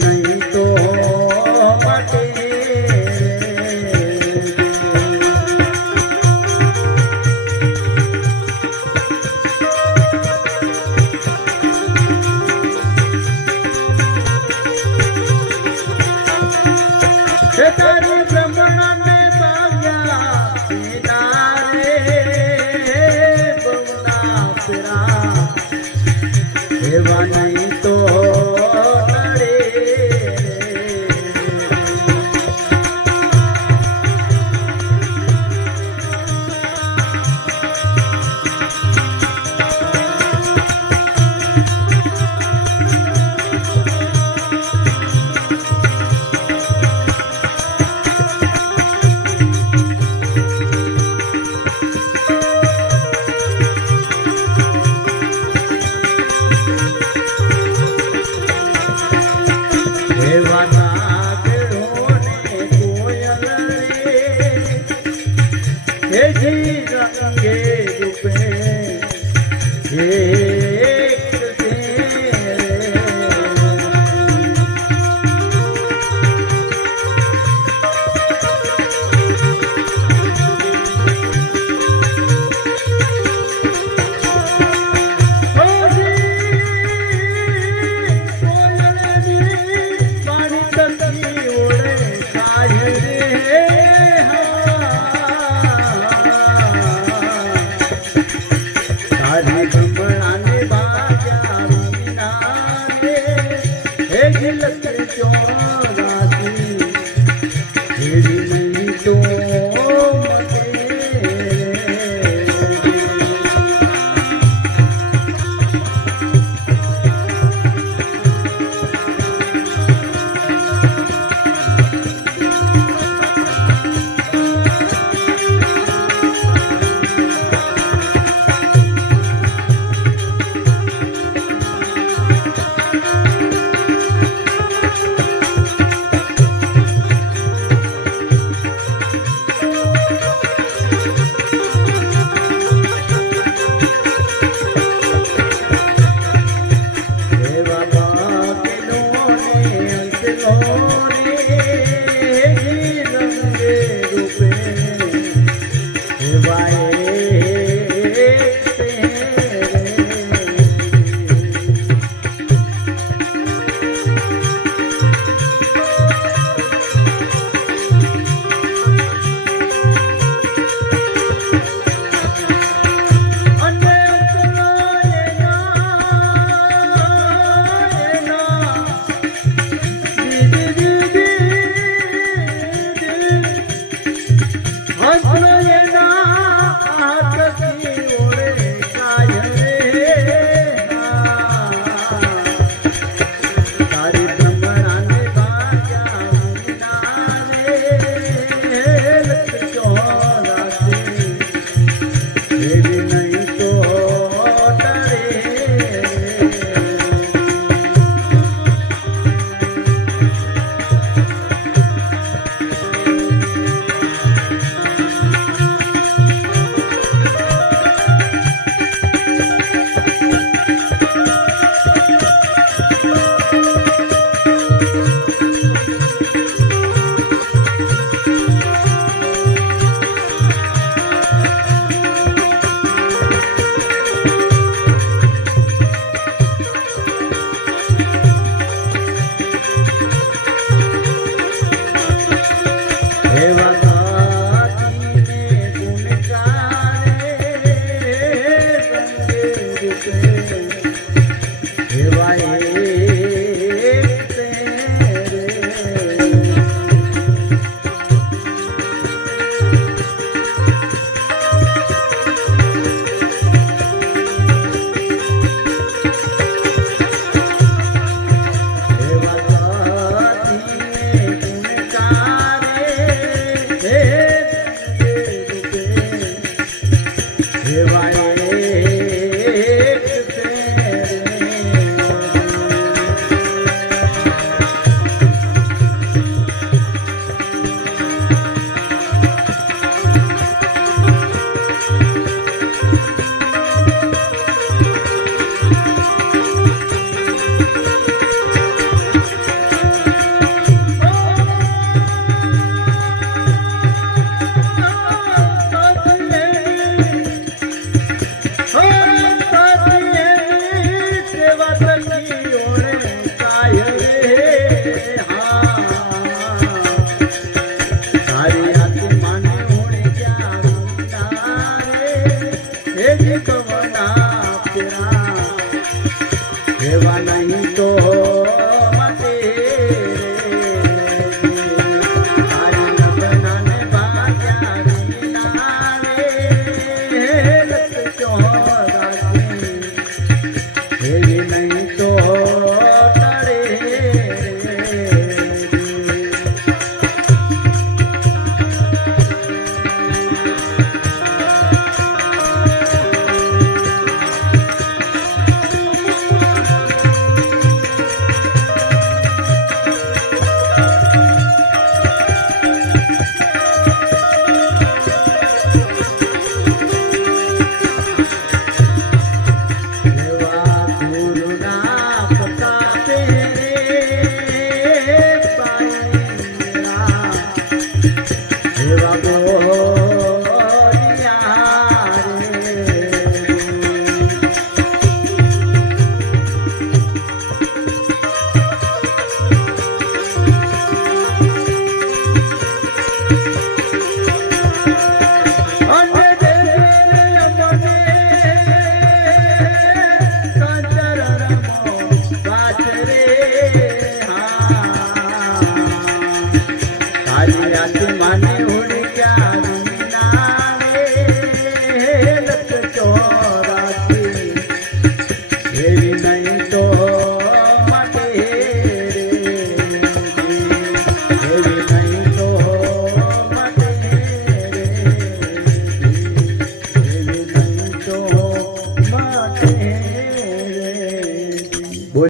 નહીં તો માટે તારી देवाना devana Here I મારી આસમાની